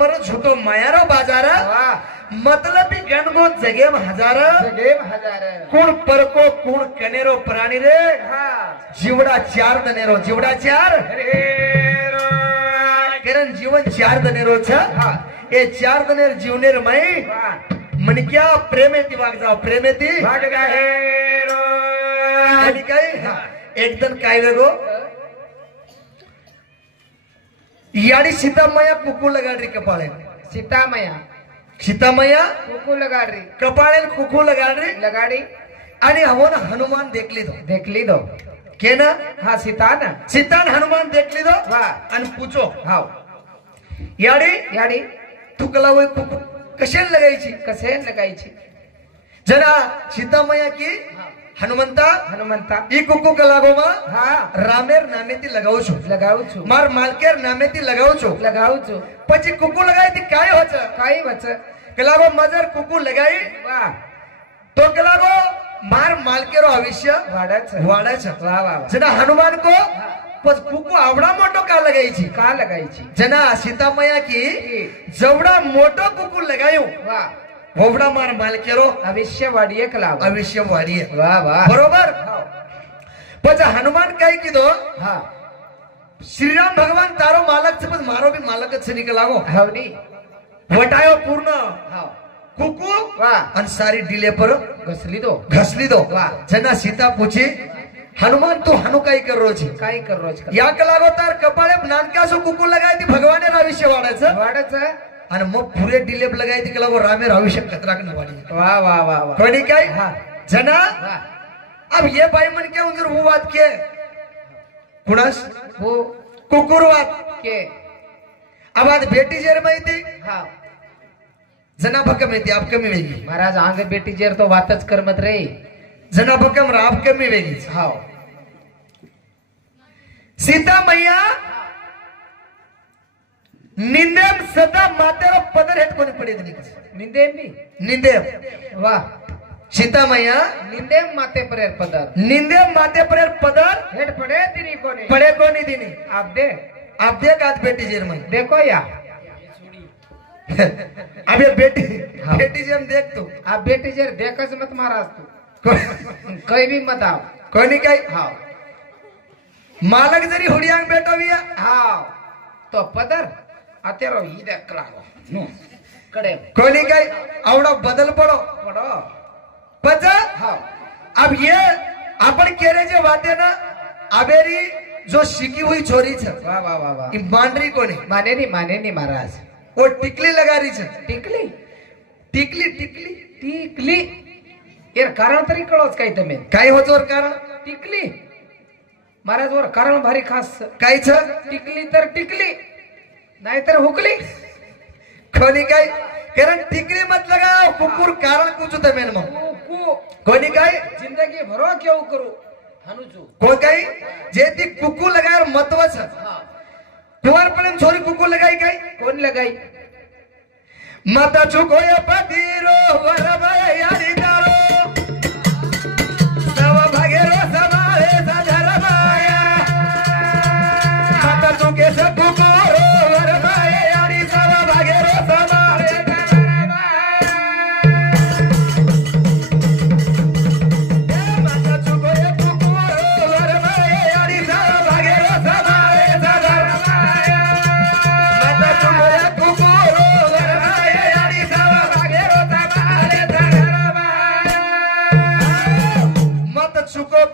मर झूठो मायारो बाजार मतलब गणगो जगेम हजार कोण परको कोण कनेरो प्राणी रे जीवडा चार दनेरो जीवडा चार कारण जीवन चार दनेरो छ ए चार दनेर जीवनेर माई मनक्या प्रेमेती वाग जाओ प्रेमेती वाग जाहेरो आणि काय एकदम काय वेगो याडी सीतामया कुकू लगाड री कपाळे सीतामया कुकू लगाड री कपाळे कुकू लगाडी आणि हवन हनुमान देखली दो केना हा सीतान हनुमान देखली दो आणि पूछो हाव याडी तू कला होय कुकू कशेन लगायची जरा सीतामया की हनुमंता ई कुकू कलागो मा रामेर नामे ती लगाऊ छु मार मालकेर नामे ती लगाऊ छु પછી कुकू लगाई ती काय होच कलागो मजर कुकू लगाई तो कलागो मार मालकेरो आयुष्य वाढाच जना हनुमान को पच कुकू आवडा मोठो का लगायची जना सीतामया की जवडा मोठो कुकू लगायो होवडा मार मालकेरो अवश्य वाढीये बरोबर पच हनुमान काय कीधो श्रीराम भगवान तारो मालक छ पण मारो भी मालक छ निकलागो वटायो पूर्ण कुकू आणि सारी डिले पर घसली दो जना सीता पूछी हनुमान तू हनु काय कर रोज या कलागो तार कपाळे नानका सो कुकू लगाय ती भगवाने आयुष्य वाढायचं आणि मग पुरे डिलेप लगाय ती कलागो रामेर आयुष्य खतराक न वाढी वाह कोणी काय जना अब ये भाई मन के उधर वो बात के कुणास वो कुकुरवात के अब आज बेटी जेर माहिती जना भक्कम येते आप कमी वेगळी महाराज आंग बेटी जेर तो वातच करमत रे जना भक्कम राब कमी वेगळीच हाव सीता मैया निंदेम सदा मातेरो पदर हेट कोणी पडे निंदेम वाह सीता मैया निंदेम माते परेर पदर हेट पडे कोणी दिनी आप दे कात बेटी जेर में देखो या अब ये बेटी जेर देख तू आप बेटी जेर देखच मत महाराज तू कहीं भी मत आओ कोणी काय मालक जरी हुडियांग बेटो भी तो पदर अतेरो ही देख लागो कडे कोणी काय आवडा बदल पडो पच अब ये आपण केरे जे वाते ना अबेरी जो शिकी हुई छोरी छ वाह मांडरी कोणी माने नी महाराज वो टिकली लगा रही छ टिकली यार कारण तरी कळोच काय तमे काय होतो वर कारण टिकली महाराज वर कारण भारी खास काय छ टिकली नाही तर हुकली कोणी काय कारण टिकली मत लगाओ कुकुर कारण कुछ तमे न कोणी काय जिंदगी भरो क्यों करू हनुचू को काय जे ती कुकू लगाय महत्व छ कुवारपणे छोरी कुकू लगाई काय कोण लगाई माता चुकोय पतिरो वरबाय यारी दारो सव भागेरो समाळे सधरमाया माता चुके से कुकुरो वरबाय यारी सव भागेरो समाळे सधरमाया माता चुकोय कुकुरो वरबाय यारी सव भागेरो समाळे सधरमाया माता चुकोय कुकुरो वरबाय यारी सव भागेरो समाळे सधरमाया मत चुको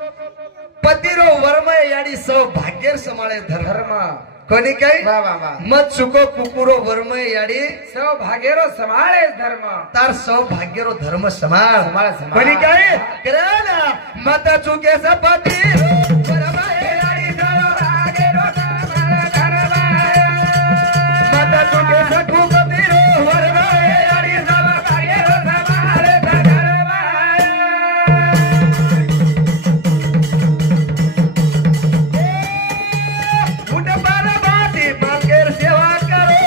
पतिरो वर्मय याडी सौभाग्यर समाळे धर्म कोणी काय मत चुको कुकुरो वर्मय याडी सौभाग्यरो समाळे धर्म तार सौभाग्यरो धर्म समाळ कोणी काय कराना मत चुके स पतिरो वर्मय याडी सौभाग्यरो समाळे धर्म मत चुके स कुकुरो वर्मय याडी सौभाग्यरो समाळे धर्म उठ पर बाती मालकेर सेवा करो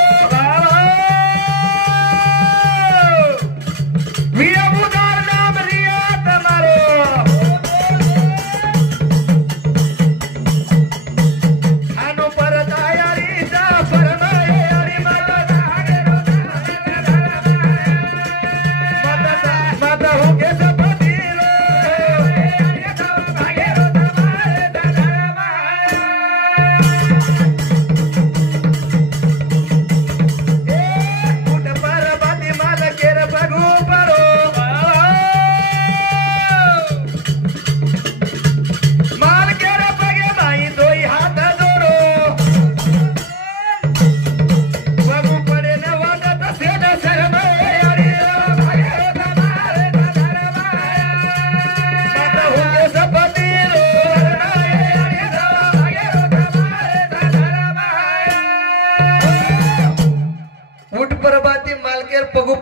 वीर उदार नाम रिया तुम्हारो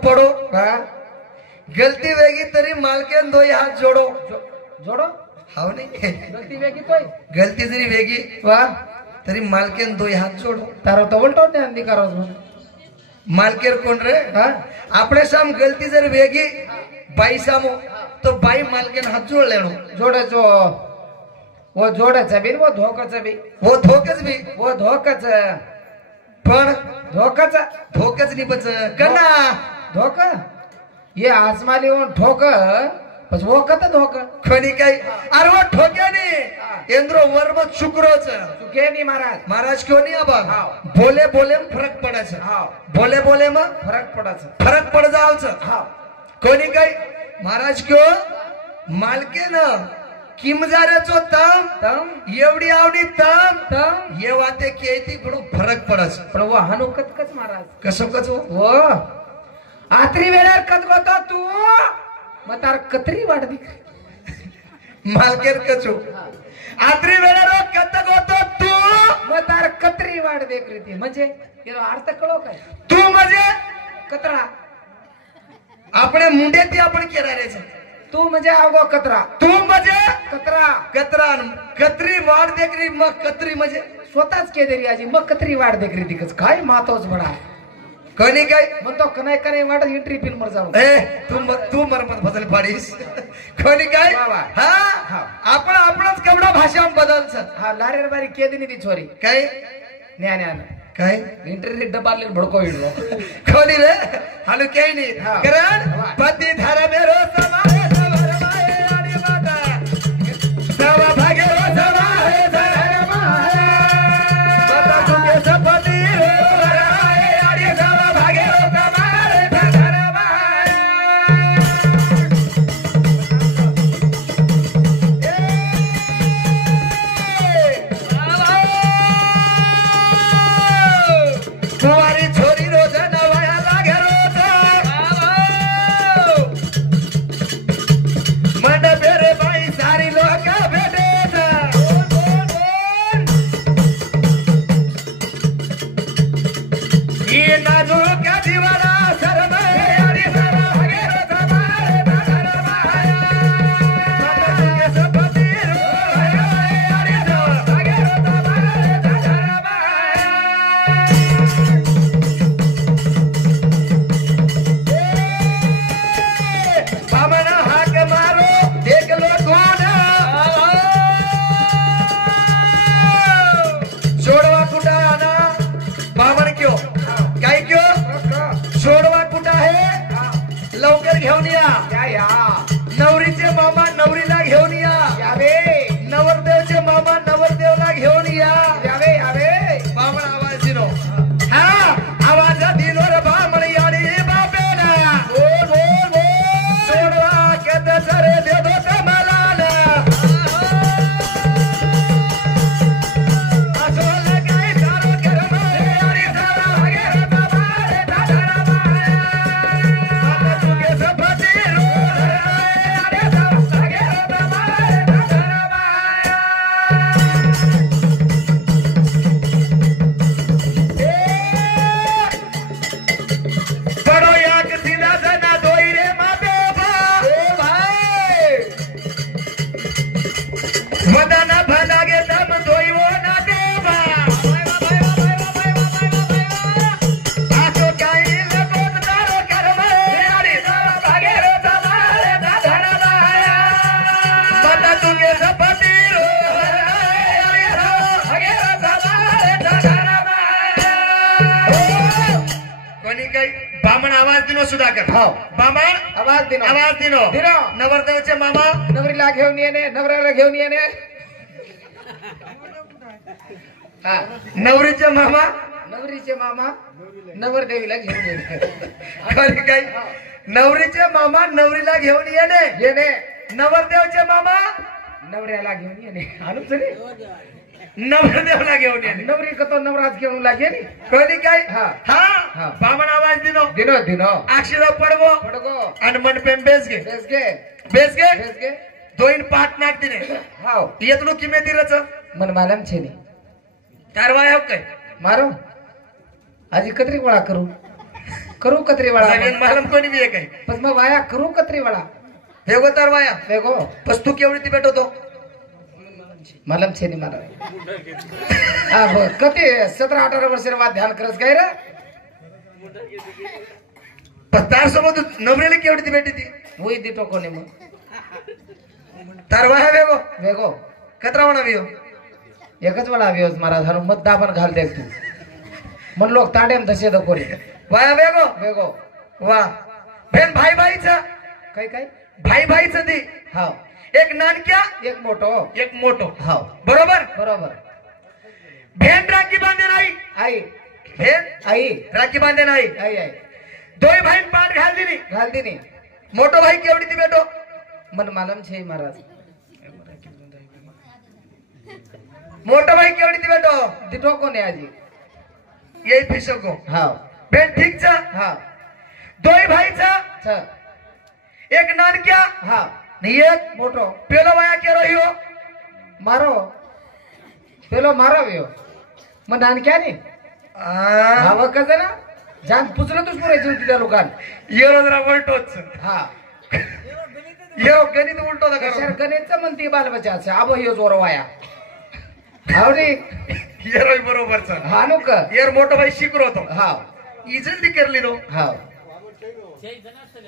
पडो गलती वेगी तरी मालकेन दोई हात जोडो जोडो हाव नाही गलती वेगी तोय गलती जरी वेगी वा तरी मालकेन दोई हात जोडो तारो तो उलटो ने अंधी करो मालकेर कोण रे આપણે સામ ગલતી જર વેગી બાઈ સામો તો બાઈ માલકેન હાથ જોડ લેણો जोड़े जो वो जोड़े छबी वो धोका छबी वो धोकच बी वो धोकच पण धोकच धोकच नहीं बच कना धोका ये आसमानी वो ठोक बस वो कत धोका कोणी काही अरे वो ठोक्या नी इंद्रो वर्म शुक्रोच चुके नहीं महाराज महाराज क्यों नहीं अब बोले बोले में फरक पड़ाच बोले बोले में फरक पड़ जावच कोणी काही महाराज क्यों मालके न किमजाऱ्याचो तम एवढी आवडी तम ये वाते केती थोडं फरक पडस पण वो हानु कच महाराज कसं कच वो आत्री वेळार कच गोतो तू मग तार कतरी वाट दिख मालकेर कचो आत्री वेळार कत गोतो तू मग तार कतरी वाट देख रीती म्हणजे यारो अर्थ कळो काय तू म्हणजे कतरा આપણે મુંડેથી आपण केरा रे છે तू म्हणजे आवगो कतरा तू म्हणजे कतरा कतरा कतरी वाट देखरी मग कतरी म्हणजे स्वतःच केदेरी आजी मग कतरी वाट देख रीती कस काय मातोच बडा कोणी काय म्हणतो कनाय कनाय वाट एंट्री फिल्म वर जाऊ ए तू मरमत बदल पाडीस कोणी काय हा आपण आपणच कवडा भाषा बदलच हा लारेर बारी केदिनी ती छोरी काय न्या न्या काय इंटरनेट डबाले भडको इडलो कोणी रे हालू काही नाही कारण पती धारा मेरो समाये समाये आणि माता सवा भागे रो समाये समाये माता तुझे सपती रो समाये आणि सवा भागे रो समाये कुवारी छोरी रोज नवाया लागे रोज मन बेरे बाई सारी लोक भेटे ये नाजूक जीवाला सरमाये आणि सरा भागे रो समाये धरमाया माता तुझे सपती रो आणि सवा भागे रो समाये धरमाया बामना हाक मारो देख लो कौन छोड़वा कुटा ना बामन क्यों काय क्यों छोड़वा कुटा है लवकर घेऊन या नवरीचे मामा नवरीला घेऊन यावे नवरदेवचे मामा नवरदेवला घेऊन यावे बामन आवाज दिनो हा आवाज दिनो रे बामन याडी बापेला छोड़वा के दसरे दे दो कमलाला असो लगाई तारो करम यारी सारा भागे रे तमारे दादरा माया माता तुके सपती रो यारी सारा भागे रे तमारे दादरा माया बड़ो याक सीधा सना दोई रे माते भाई वदन भलागे दम दोई वो ना देवा आसो काई लगो तारो करम यारी सारा भागे रे तमारे दादरा माया माता तुके सपती रो यारी सारा भागे रे तमारे दादरा माया कोणी काही बामण आवाज दिनो सुधाकर हाव बामण आवाज दिनो दिनो. नवरदेवचे मामा नवरीला घेऊन येणे नवऱ्याला घेऊन येणे हा नवरीचे मामा नवरीचे मामा नवरदेवीला घेऊन येणे कोणी काही नवरीचे मामा नवरीला घेऊन येणे नवरदेवचे मामा नवऱ्याला घेऊन येणे आणूच रे नवरदेवला घेऊन येणे नवरी कतो नवराज घेऊन लागे रे कोणी काही हा. हा बामण आवाज दिनो दिनो दिनो अक्षर पडवो पडगो आणि मनपेम बेस घे बेस गे दोन पाठ नाक दिने हाव येतलो किमे दिरच मन मालम छे नी कारवाय हो काय मारो आजी कतरी गोळा करू करू कत्रीवाळा जमीन मालम कोणी बी एक आहे पण मग वाया करू कत्रीवाळा हे गोतार वाया देखो बस तू केवढी ती भेटवतो मलम छेनी मला कधी 17-18 वर्ष बाद ध्यान करस काय रे पण तार सोबत नवरेली केवढी ती भेटी ती वही देतो कोणी मग तार वाया वेगो वेगो कतरा होणार वियो एकच वेळा व्योस महाराज हारू मत दाबन घाल दे तू मन लोक तांडेम धसे दो कोरी वाया वेगो वेगो वा बेन भाई भाईचा काय काय भाई भाईचं ती हाव एक नानक्या एक मोठो एक मोठो हाव बरोबर बरोबर भेन राखी बांधे नाही आई भेन आई राखी बांधे नाही आई आई दोई भाई पाठ घाल दिली घाल दिनी मोठो भाई केवढी ती बेटो मन मालम छे महाराज मोठो भाई केवढी ती बेटो दिटो कोणी आजी यही फिसको हाव भेन ठीक चा हा दोई भाईचा छ एक नानक्या हा नहीं एक मोठो पेलो वाया के रहियो मारो पेलो मारो व्यो मग नानक्या नी हाव कसं ना जान पुचलं तुझ पुरायची होती त्या लोकांना ये जरा उलटोच हा ये गणित उलटो ना कशार करो गणितचं म्हणते बालबच्चाचं आबो ह्यो जोर वाया आवडी ये रोय बरोबरच हा नु क यार मोठो भाई शिकरो होतो हाव ई जल्दी करली नो हाव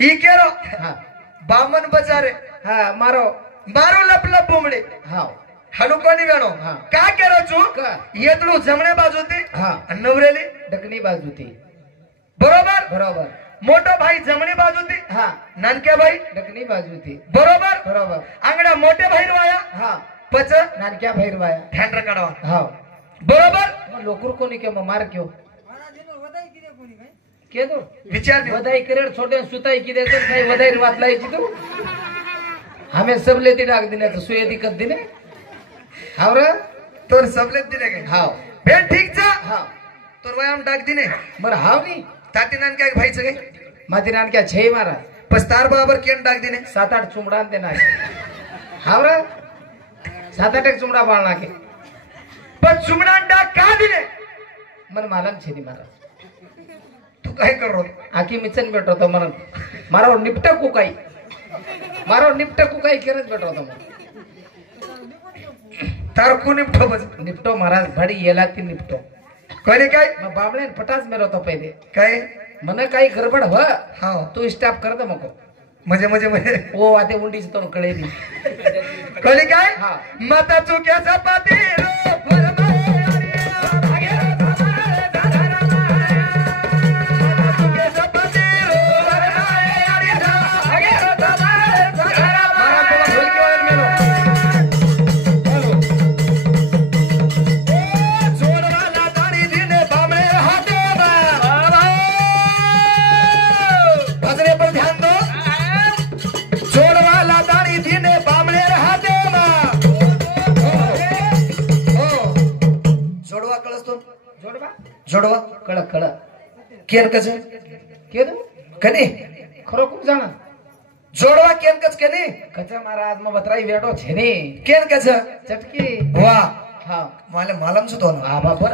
ई केरो हा बामन बजारे हा मारो मारो लप लप बुमडे हाव हनुकोनी वेणो हा. का केरो चू का? येतळू जमणे बाजूती हा आणि नवरेली डकनी बाजू ती बरोबर बरोबर मोठो भाई जमणे बाजूती हा नानक्या भाई डकनी बाजू ती बरोबर बरोबर आंगडा मोठे भाई वाया हा पच नानक्या भैरवाया ध्यान काढावा हाव बरोबर मग लोकर कोणी के मग मार क्यों के दो विचार दियो. वधाई करेड़ छोटे सुताई की देते खाई वधाई बात लाई की तू हमें सब लेती डाक दिने तो सुये दिक्कत दिने हावरा तोर सबले दिने काय हाव भेट ठीक चा हाव तोर वयाम डाक दिने बर हाव नी ताती नान काय भाईचं काय माझी नान क्या छे मारा पस्तार बराबर केन डाक दिने 7-8 चुमडा देना हावरा 7-8 चुमडा बाळना के पण चुमडान डाक का दिने मन मालम छेदी मारा तू काय करो आखी मिचन बेटो तो मन मारो निपटा कुकाई मारो निपटा कुकाई केरच बेटो तो तार को निपटो बस निपटो महाराज भाडी येला ती निपटो कोणी काय मग बाबळे पटाच मेलो तो पहिले काय मन काही गडबड ह हा तू स्टॉप कर दे मको म्हणजे ओ वाते उंडीच तो कळे नी कोणी काय हा. माता चुक्याचा पाती रो फरमाया रे भागे रे दादा माता चुक्याचा पाती रो फरमाया रे भागे रे दादा मारा तो ढोलकी वाले मेलो जोडवाला दाढी दिने बामळे हाते भजने पर ध्यान दो जोडवाला दाढी दिने बामळे हाते जोडवा कळसतो जोडबा जोडवा कळ कळ केन कच के दो कनी खरो खूप जाणा जोडवा केन कच कनी कचा महाराज मग बतराई वेटो छेने केन कच चटकी वा हा मला मालम सुतो ना हा बाबर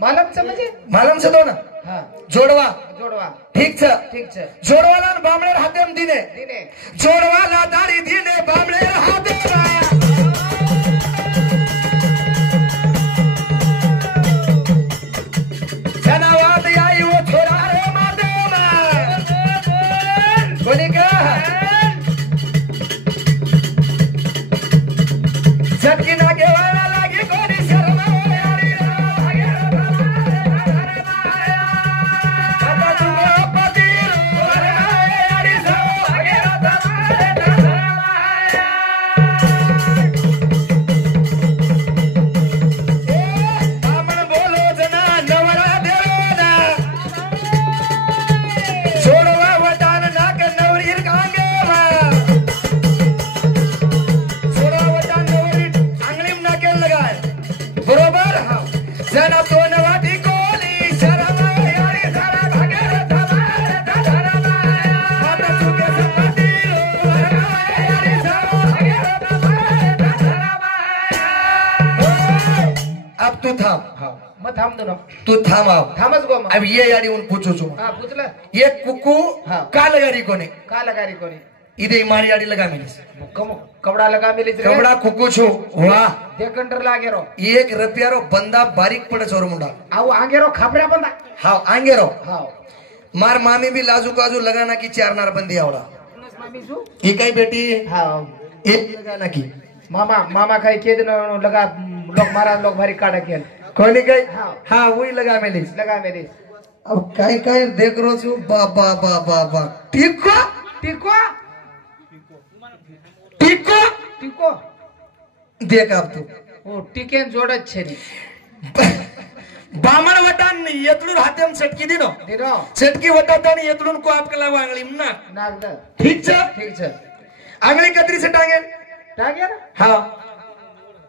मालम म्हणजे मालम सुतो ना हा जोडवा जोडवा ठीक छ ठीक छे जोडवाला बामळे हाते दिने दिने जोडवाला दाढी दिने बामळे हाते जनावात आई वो छोरा रे मातेमा कोणी का झटकी ना घेवायला लागे कोणी शर्मा यारी भागे आता तुझे पती यारी भागे बामण बोलो जना नवरा देवना छोडवा वटान नाक नवरीर कांगेवा छोडवा वटान नवरीर आंगळीम नाकेल लगाय बरोबर हा जना तो नवाटी कोली शरमा यारी सारा भागे दादा माता चुके संपत्ती यारी सारा भागे अब तू थांब हा मग थांब दो ना तू थांब आव थांबच गो मग अब ये याडी उन पूछो छु हा पूछला एक कुकू हाँ। का लगारी कोने का लगारी कोणी इदे मारी याडी लगा मिलिस कपड़ा लगा मिली कपड़ा कुकू छु वाह देखंडर लागेरो एक रपियारो बंदा बारीक पड़े छोरो मुंडा आव आंगेरो खापड्या बंदा हाव आंगेरो हाव मार मामी भी लाजू काजू लगाना की चार नार बंदी आवड़ा मामी सु ये कई बेटी हाव एक लगाना की मामा मामा काही के दिन लगा लोग महाराज लोग भारी काढा केल कोणी काय हाँ। हाँ वही लगा मिलिस लगा मेरे अब काय काय देख रो छु बा बा बा बा बा टिको टिको टिको टिको देख अब तू ओ टिकेन जोडत छे नी बामण वटान येतडून हातेम सटकी दिनो दिनो सटकी वटातानी येतडून को आपकला वांगली ना नागद ठीक छ ठीक छे आंगली कतरी से टांगे टागेर हाँ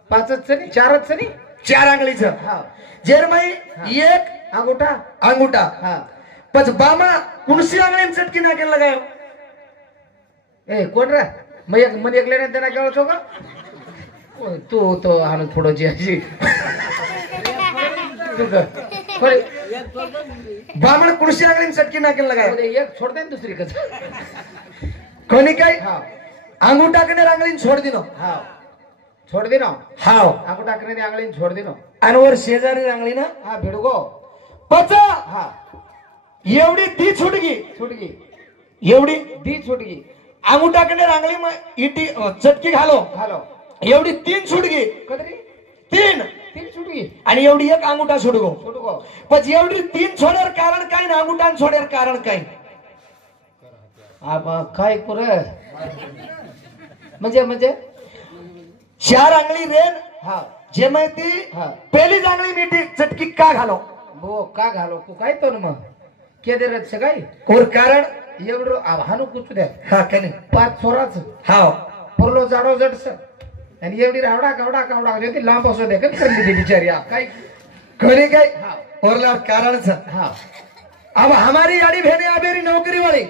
पाचच छे नी चारच छे नी चार आंगली छ हाव जेरमाई एक अंगूठा अंगूठा हां पच बामा कुणसी आंगली सटकी नाकेन लगायो ए कोण रे मग एक मन एकले ने त्यांना केवळ छो का ओ, तू तो हाल थोडो जी अशी तू कर कोणी बामण कुणसी आंगली सटकी नाकेन लगायो एक छोड़ दे दुसरी कच कोणी काय हां अंगूठा कने आंगली छोड़ दिनो हां छोड़ दे ना हाव अंगूठा कने आंगळी छोड़ दे ना अनवर शेजारी आंगली ना हां भिडगो पच हां एवढी ती छुटगी छुटगी एवढी दी छुटगी अंगूठा कने आंगली मग इटी चटकी घालो हालो एवढी तीन छुटगी कदरी तीन तीन छुटगी आणि एवढी एक अंगूठा छुटगो छुटगो पण एवढी तीन छोड्यावर कारण काय ना अंगूठा छोड्यावर कारण काय आप काय पुरे म्हणजे चार आंगली रेन हां जे माहिती हां पहिली आंगली मिठी चटकी का घालो बो का घालो तू काय तो मग के दे रच काय और कारण एवढं आव्हान कुचू द्या हा कने पाच चोराच हाव पोरलो जाडो जडस आणि एवढी रावडा कावडा कावडा होती लांब असू दे कधी करली ती बिचारी काय कोणी काय हां और कारण छ हां अब हमारी याडी बहने अबेरी नौकरी वाली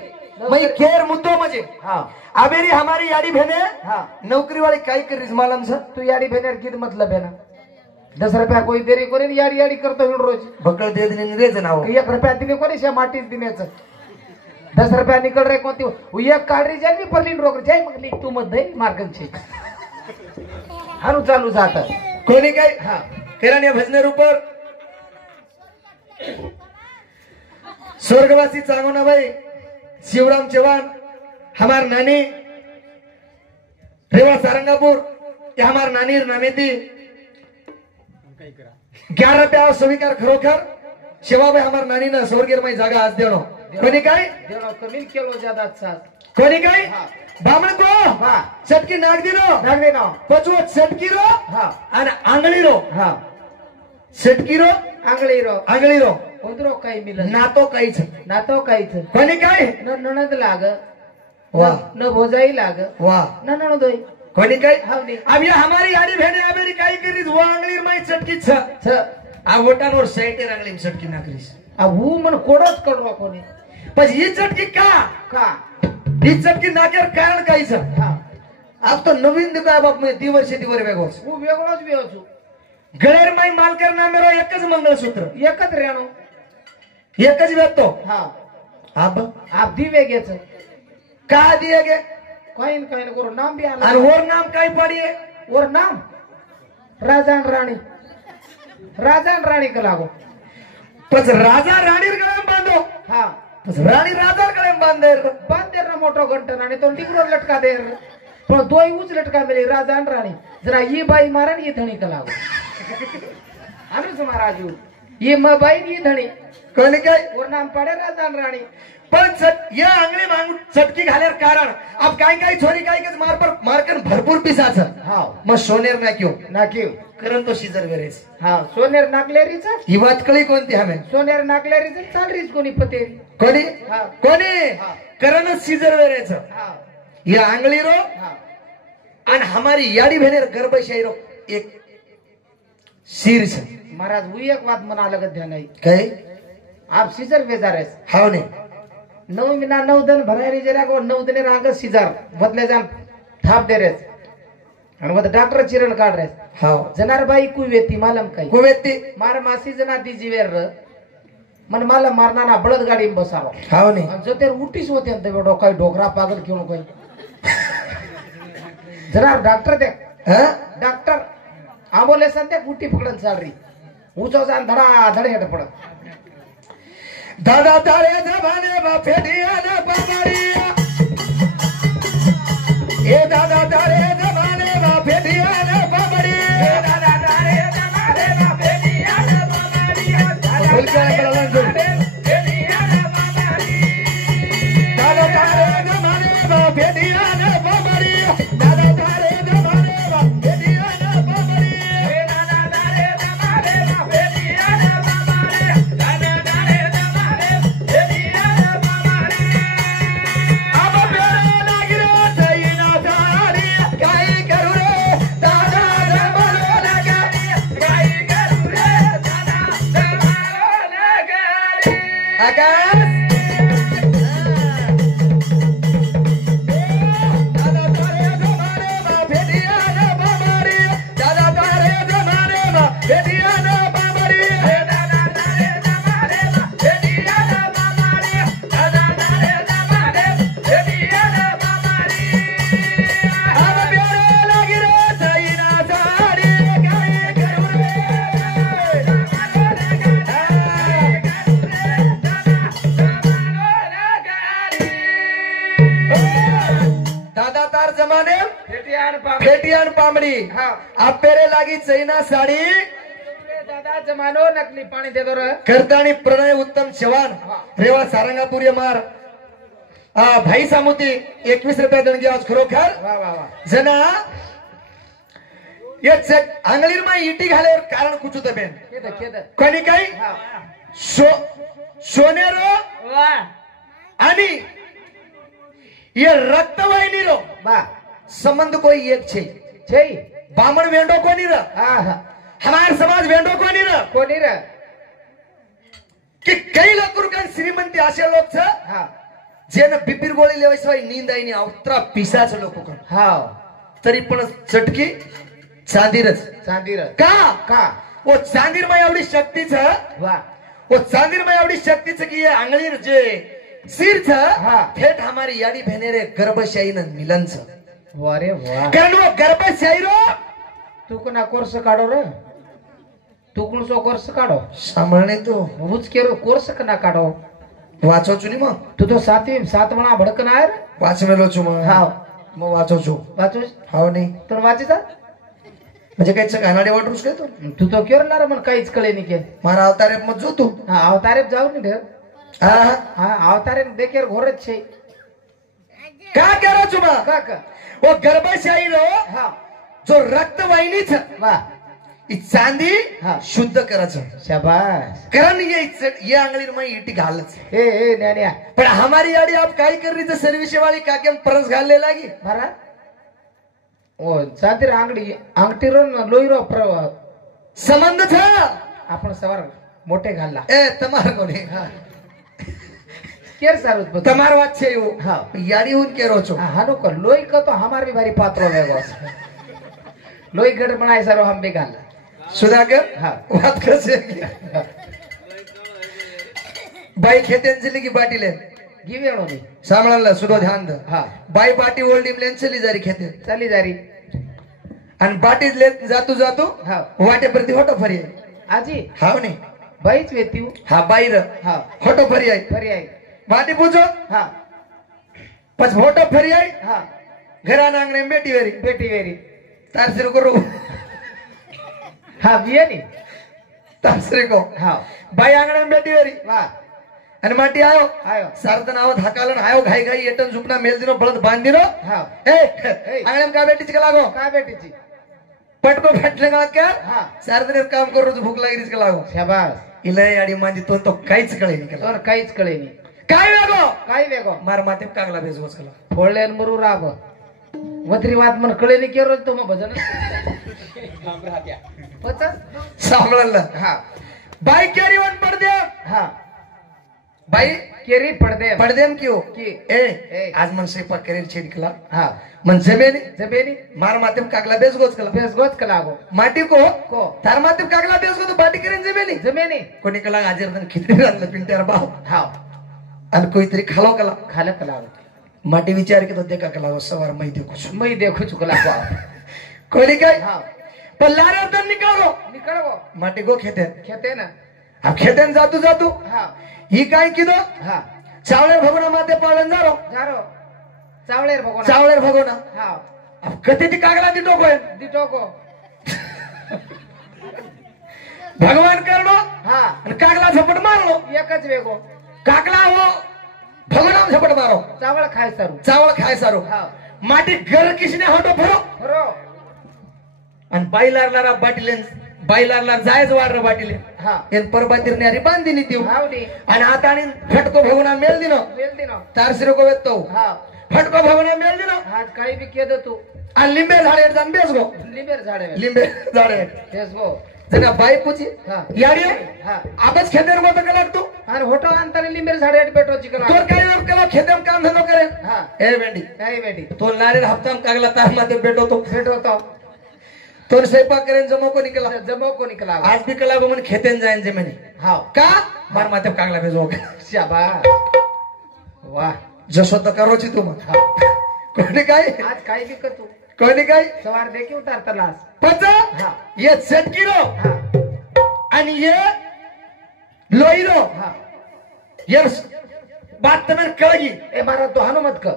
मई केर मुद्दो मजे हां अबेरी हमारी याडी बहने हां नौकरी वाली काय करीस मालम छ तू याडी भेनेर किती मतलब है ना 10 रुपया कोई देरी कोणी याडी याडी करतो हिंड रोज बकळ दे दिने रेज नाव 1 रुपया दिने कोणी शे माटीच दिनेच 10 रुपया निकल रे कोणती एक काढरी जाली परली रोग जाय मग ली तू मध्ये मार्गन छे हानु चालू जात कोणी काय हां किराण्या भजनेर ऊपर स्वर्गवासी चांगोना भाई शिवराम चौहान हमार नानी रेवा सारंगापुर ये हमार नानी नामे थी 11 रुपया स्वीकार खरोखर शिवाबाई हमार नानी ना स्वर्गीय माई जागा आज देणो कोणी काय देणो कमी केलो ज्यादा साथ कोणी काय हां बामण को हां चटकी नाग दिनो नाग देनो पचवो चटकी रो हां आणि आंगळी रो हां चटकी रो आंगळी रो उंदरो काही मिलन नातो काहीच नातो काहीच कोणी काय न नणद लाग वाह न भोजाई लाग वाह न नणदोई कोणी काय हावनी अब ये हमारी याडी बहने अबेरी काय करीस वो आंगळी माई चटकी छ छ आ वटानवर साइटेर आंगळी चटकी नाकरीस आ हू मन कोडच कडवा कोणी पण ही चटकी का का ही चटकी नाकेर कारण काय छ हां अब तो नवीन दिखाय बाप में ती वर्ष वेगोस हू वेगळोच वेवचू गळेर माई मालकर नामेरो एकच मंगळसूत्र एकच रेणो एकच वेतो हां अब आप दिवे घेच का दिए गे काही न करू नाम बी आला आणि वर नाम काय पडिये और नाम राजा आणि राणी का लागो पच राजा राणीर गळ्याम बांधो हां पच राणी राजा गळ्याम बांधेर बांधेर ना मोठो घंटन आणि तो टिकरो लटका देर पण दोई उच लटका मिली राजा आणि राणी जरा ही बाई मारण ही धणी का लागो अनुस महाराजू ये म बाई ही धणी कोणी काय और नाम पडे राजा आणि राणी पण या आंगळी मांगू चटकी घाल्यार कारण अब काय काय छोरी काय के मारकर भरपूर पिसाच हां मग सोनेर ना क्यों ना क्यों करन तो शिजर गरेस हां सोनेर नाकलेरीच ही बात कळी कोणती हमें सोनेर नाकलेरीच चालरीच कोणी पतेरी कोणी हां कोणी हां करन शिजर गरेच हां या आंगळी रो हां आणि हमारी याडी भेनेर गर्भशाही रो एक शीर छ महाराज वो एक बात मना लगत ध्यान आई काय आप सीजर बेजारेस हाव ने 9 महीना 9 दिन भरायरी जरा को 9 दिन राग सीजर बदले जान थाप दे रेस आणि मग डॉक्टर चिरण काढ रे हाव जनार बाई कुवेती मालम काही कुवेती मार मासी जना ती जीवेर मन मला मारना बळद गाडी बसावा हाव नाही जो ते उठीच होते ते डोकाय डोकरा पागल क्यों काही जरा डॉक्टर दे हा डॉक्टर आंबोले सध्या उठी पकडन चालरी उचो जान धडा धडे हेट पडत दादा तारे जमाने बा फेडिया ना बाबारिया ए दादा तारे जमाने बा फेडिया ना बाबारिया दादा तारे जमाने बा फेडिया ना बाबारिया दादा तारे जमाने बा फेडिया ना बाबारिया दादा तारे जमाने बा फेडिया ना बाबारिया दादा तारे जमाने बा फेडिया ना बाबारिया दादा तारे जमाने फेडिया ना बाबारिया अब प्यारे लागिरो सईना सारी काय करू रे दादा जमानो लगा काय करू रे दादा जमानो लगा आकाश दादा तार जमाने फेटियान पामड़ी आप पेरे लागी चैना साड़ी दादा जमानो नकली पाणी दे दो रे करतानी प्रणय उत्तम चव्हाण रेवा सारंगापूर मार भाई सामुती 21 रुपये देणगी आज खरोखर वा वा वा जना ये आंगलीर मा इटी घाले कारण कुछ होतं बेन केद कोणी काही सोनेरो वा आणि ये रक्तवाहिनी रो बा संबंध कोई एक छे छै बामण वेंडो कोनी र हमार समाज वेंडो कोनी र कोणी रे कि कई लोक श्रीमंती असे लोक छ हा जेन बिपिर गोळी लेवायशिवाय नींद आईनी अवत्रा पिसाच लोक कोण हाव तरी पण चटकी चांदीरच चांदी रे का का वो चांदीर मा एवढी शक्ती छ वा वो चांदीर मा एवढी शक्ती छ की ये आंगळीर जे सिर छ हा थेट हमारी याडी भेनेरे गर्भशाही न मिलन छ वारे वा कारण वो गर्भशाही रो तू कोणा कोर्स काढो रे तू कोणसो कोर्स काढो सांभाळणे तो हुच केरो कोर्स कना काढो वाचो छु नी मग तू तो सात म्हणा भडकना आहे रे वाचमेलो छु मग हाव मग वाचो छु वाचू हाव नाही तर वाचीचा म्हणजे काहीच गाणाडे वाटूस काय तो तू तो केरला मन काहीच कळे नाही के मारा अवतारे मत जो तू हा अवतारे जाऊ नाही ढेर हा हा अवतारे देखेर घोरच छे का करो छु मग का का वो गर्भशाही रो हा जो रक्तवाहिनी छ वा ई चांदी हा. शुद्ध करायचं शाबाश कारण ये आंगळीर मा इटी घालच ए न्यान्या पण हमारी याडी आप काय कर रही सर्विस वाली काके परस घालले लागी बरा ओ चांदी अंगठी रो लोई रो संबंध छ आपण सवार मोठे घालला ए तमार कोणी केर सारूत तमार વાત છે એવું હા યાડી હું કેરો છો હાનો કર લોઈ ક તો हमार भी भारी पात्रो वेगो लोई गड बनाय सारो हम भी घालला सुधाकर हा વાત કરશે बाई खेतेंचली की बाटीले गिवेणो नी सांभाळला सुदो ध्यान द हा बाई बाटी ओल्डीम लेन चली जारी खेते चली जारी आणि बाटी ले जातू जातू हा वाटे प्रति होटो फरी आजी हाव नी बाईच वेतीव हा बाई र हा होटो फरी आई फरी आई बाटी पूछो हा पछ होटो फरी आई हा घरा नांगणे बेटी वेरी बेटी वेरी तारसिर को रो हा बियानी तारसिर को हा बाई आंगणे बेटी वेरी वा आणि माटी आयो आयो सारदन आवत हाकालन आयो घाई घाई एटन झुपना मेल दिनो बळद बांध दिनो हा ए आंगणे का बेटीच का लागो का बेटीची पटको फटले का क्या हा सारदन काम करू तो भूक लागी का लागो शाबास इलय आडी मांदी तो काहीच कळे नाही तर काहीच कळे नाही काय वेगो काय वेगो मार माते कागला बेजो सला फोडलेन मरू राब वत्री वात मन कळे नाही केरो तो मग भजन सांभाळला हा बाई कॅरी वन पड दे हा बाई केरी पडदे पडदेम क्यों की ए आज मन स्वयंपाक करेल छेडकला हा मन जमेनी जबेनी मार माध्यम कागला बेस गोच कला बेस गोच कलागो माटी को को तार माध्यम कागला बेस गो तो बाटी करेन जमेनी जमेनी कोणी कला आजरदन खिचडी रांदलं पिंट्यार बाव हा आणि कोणीतरी खालो कला खाले कलागो माटी विचार के तो देखा कला सवार मैं देखो छु मैं देखू चुकला को कोणी काय हा पल्लारे तन निकालो निकळगो माटी गो खेते खेते ना अब खेते जातू जातू हा ही काय किदो हा चावळे भगवना माते पाळन जारो जारो चावळेर भगवान चावळे भगवना हा अब कते ती कागला दी टोकोय दिटोको भगवान करलो हा आणि कागला झपट मारलो एकच वेगो कागला हो भगवान झपट मारो चावळ खाय सारू चावळ खाय सारो हा माटी घर किसने हटो फरो बरो आणि बाईलारला बाटीले बाईलारला जायच वाढ बाटीले हा एन परबातीर न्यारी बांधिनी देऊ हावडी आणि आता आणि फटको भगवना मेल दिनो वेल दिनो तार सिरको वेतो हा फटको भगवना मेल दिनो आज काही बी केद तू आणि लिंबे झाडे जान बेस गो लिंबेर झाडे लिंबे झाडे तेच गो जना बाई पूछी हा याडी हा आबच खेतेर गो तक लागतो आणि होटो अंतरी लिंबेर झाडे पेटो चिकन तोर काय योग केला खेतेम काम धंदो करे हा ए बेंडी काही बेटी तो नारे हप्ताम कागला तार माते बेटो तो पेटो तो तोर स्वयंपाक करेन जमो को निकला जमो को निकला आज भी कला गो मन खेतेन जायन जमेनी हाव का मार माते कागला बेजो शाबाश वाह जसो तो करोची तुम हा कोणी काय आज काही बी तू कोणी काय सवार देखी उतार तलास पचा हा ये चटकीरो हा आणि ये लोईरो हा ये बात तमें कळगी ए मारा तो हनुमत क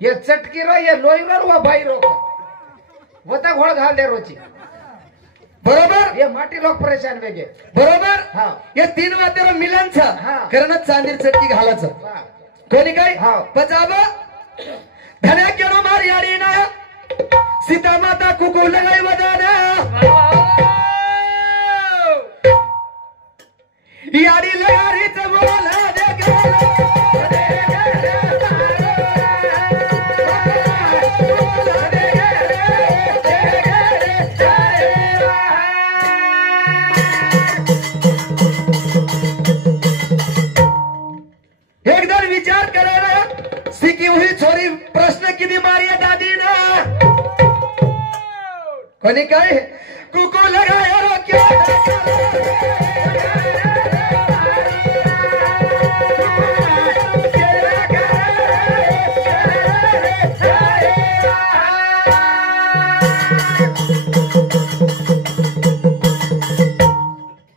ये चटकी रो ये लोई रो वा बाई रो वता घोळ घाल दे रोची बरोबर ये माटी लोक परेशान वेगे बरोबर हा ये तीन वाद्याला मिलन छ हा. करण चांदीर चटकी घालायचं वाह कोणी काय हा. पचाब धन्या केलो मार याडी ना सीता माता कुकू लगाई वदाना याडी लगारीच बोला दे एकदम विचार करायला सिकी हुई छोरी प्रश्न किती मारिया दादी ना कोणी काय कुकू लगाया रो क्या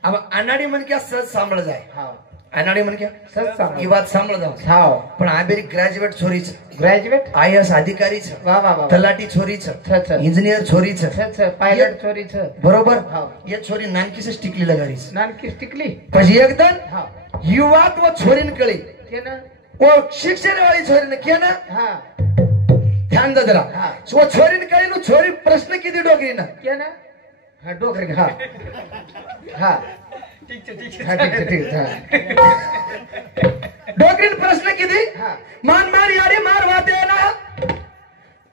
अब अनाडी मन क्या सच सांभळ जाय हा अनाडी मन क्या सच सांग ही बात सांभळ जाओ हाव पण आबेरी ग्रॅज्युएट छोरी छ ग्रॅज्युएट आयएस अधिकारी छ वाह वाह वाह तलाटी छोरी छ छ छ इंजिनियर छोरी छ छ पायलट छोरी छ बरोबर हाव ये छोरी नानकी से टिकली लगारी छ नानकी टिकली પછી એકદમ हा युवात वो छोरीन कळी के ना वो शिक्षण वाली छोरीन के ना हा ध्यान दे जरा हा. वो छोरीन कळी नु छोरी प्रश्न किती डोकरी ना के ना हा डोकरी हा हा ठीक हा डोकरीन प्रश्न किती हा मान मार यारी मार वाते ना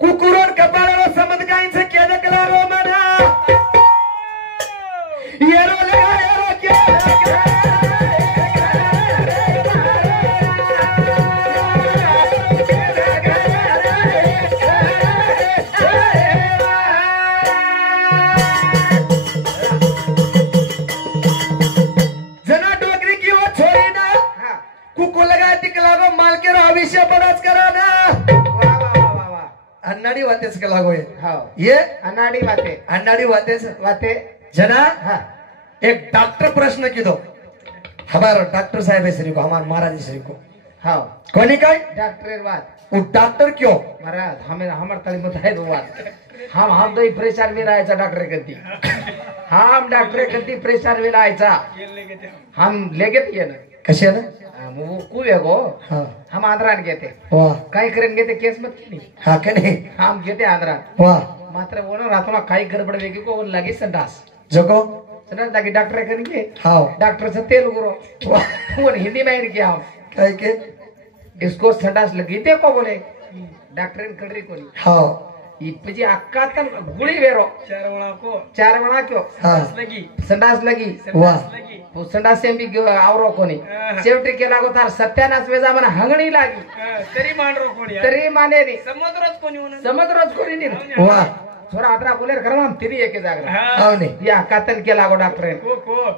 कुकुरोन कपाळाला समज काहींचे केलं कलारो मना येरो लगा येरो क्या जना डोकरी की वो छोरी ना हा कुकू लगा तिकलागो मालकेरो भविष्य बडाच करा ना वाह वाह वाह वाह अन्नाडी वातेच का लागो हाव ये अनाडी वाते अन्नाडी वातेच वाते जना हा एक डॉक्टर प्रश्न की दो हमारा डॉक्टर साहब है श्री को हमारे महाराज श्री को हाव कोनी काय डॉक्टर बात वो डॉक्टर क्यों महाराज हमें हमार तली बताए दो बात हम तो प्रेशर में राहायचा डॉक्टर करती हम डॉक्टर करती प्रेशर में राहायचा हम लेगेत ये ना कशा ना वो कुवे गो हाँ हम आंध्रात घेते वाह काही करेन घेते केस मत की नाही हाँ का नहीं हम घेते आंध्रात वाह मात्र वो ना रातों काही गडबड वेगी को लगे संडास जगो संडास लगे डॉक्टर करेंगे हाँ डॉक्टर से तेल गुरो वो हिंदी में ही किया हम काय के इसको संडास लगी देखो बोले डॉक्टर करी कोनी हाँ इपजी अक्का तन गुळी वेरो चार वणा क्यों हाँ संडास लगी वाह संडास बी आवरो कोणी शेवटी केला गो तार सत्यानाश वेजा म्हणा हंगणी लागी तरी मांडरो कोणी तरी माने नी समजरोच कोणी म्हणून समजरोच कोणी नी वाह छोरा आदरा बोले खरं हम तिरी एक जागरा आवने या कातल केला गो डॉक्टर ने को को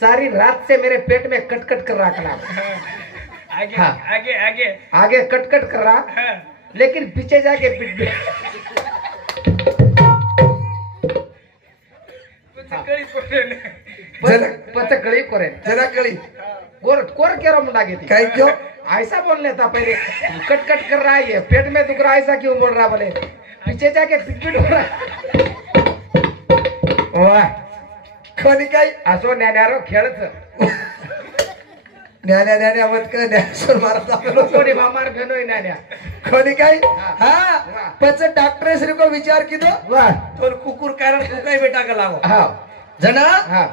सारी रात से मेरे पेट में कटकट कर रखा आगे हाँ। आगे आगे आगे कटकट कर रहा हाँ। लेकिन पीछे जाके पिट गया कळी पडेल पचकड़ी करे जरा कळी कोर कोर केरो मुंडा गेती काय क्यों ऐसा बोलने था पहले कटकट कर रहा है ये पेट में दुख रहा है ऐसा क्यों बोल रहा बोले पीछे जाके पिट पिट हो रहा है वाह कोणी काय असो न्यान्यारो खेळच न्यान्या न्यान्या मत कर न्यासोर मारत आपलो कोणी मामार भेनोय न्यान्या कोणी काय हाँ। हाँ पच डॉक्टर श्री को विचार की दो वाह तोर कुकुर कारण कुकाई बेटा का लागो हाँ जना हाँ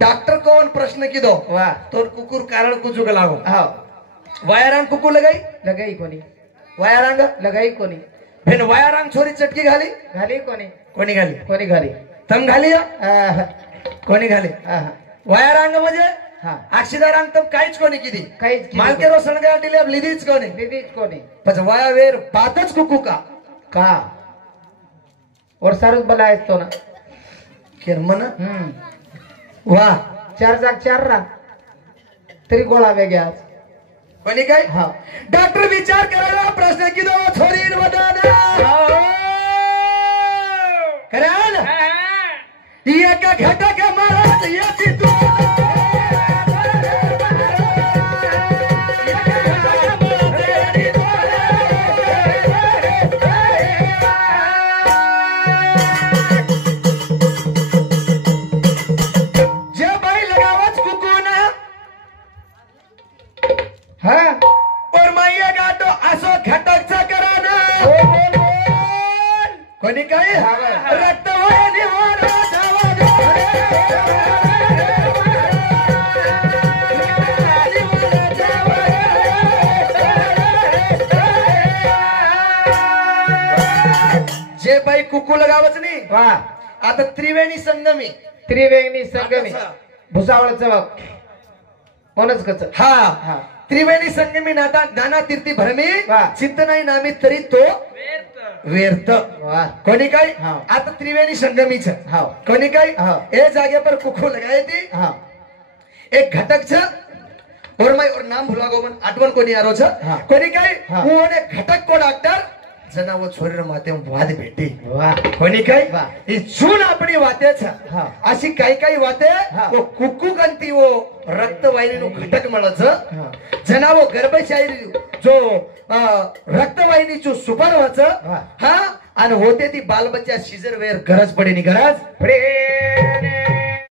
डॉक्टर कौन प्रश्न की दो वाह तोर कुकुर कारण कुचू का लागो हाँ वायारांग कुकू लगाई लगाई कोणी वायारांग लगाई कोणी फिर वायारांग छोरी चटकी घाली घाली कोणी कोणी घाली कोणी घाली तम घाली या? आह, कोणी घाली आह, वायारांग म्हणजे हाँ अक्षिदारांग तम काहीच कोणी किती काहीच किती मालकेरो सणगा दिले लिधीच कोणी दीदी कोणी पच वायावेर पातच कुकू का का और सारूच बला असतो ना किरमन हम्म वाह चार जाग चार रा तरी गोळा वेगळा कोणी काय हा डॉक्टर विचार करायला प्रश्न की दो छोरी वदन कराल एका घटक महाराज येती तू जे बाई लगावच कुकून हा और माइया गाटो असो घटकचा करा ना कोणी काय रक्त वाहिनी वर धावा जे बाई कुकू लगावच नाही वा आता त्रिवेणी संगमी त्रिवेणी संगमी भुसावळ चवक कोणच कच हा हा त्रिवेणी संगमी नाता नाना तीर्थी भरमी वा. चित्त नाही नामी तरी तो व्यर्थ वा कोणी काय हा. आता त्रिवेणी संगमीच हा कोणी काय हा. ए जागे पर कुकू लगाई थी हा एक घटक छ और मैं और नाम भुला गो मन आठवन कोणी आरो छ हा. कोणी काय हा. वो ने घटक को डॉक्टर जना वो छोरीर माते वाद भेटी वा कोणी काय वा. ही जून आपली वाते छ हा. अशी काही काही वाते हा. वो कुकू कंती वो रक्तवाहिनी घटक म्हणच हा. जना वो गर्भशाही जो रक्तवाहिनी जो सुपर वाच हा. हा आणि होते ती बालबच्चा शिजर वेर गरज पडे नी गरज प्रेम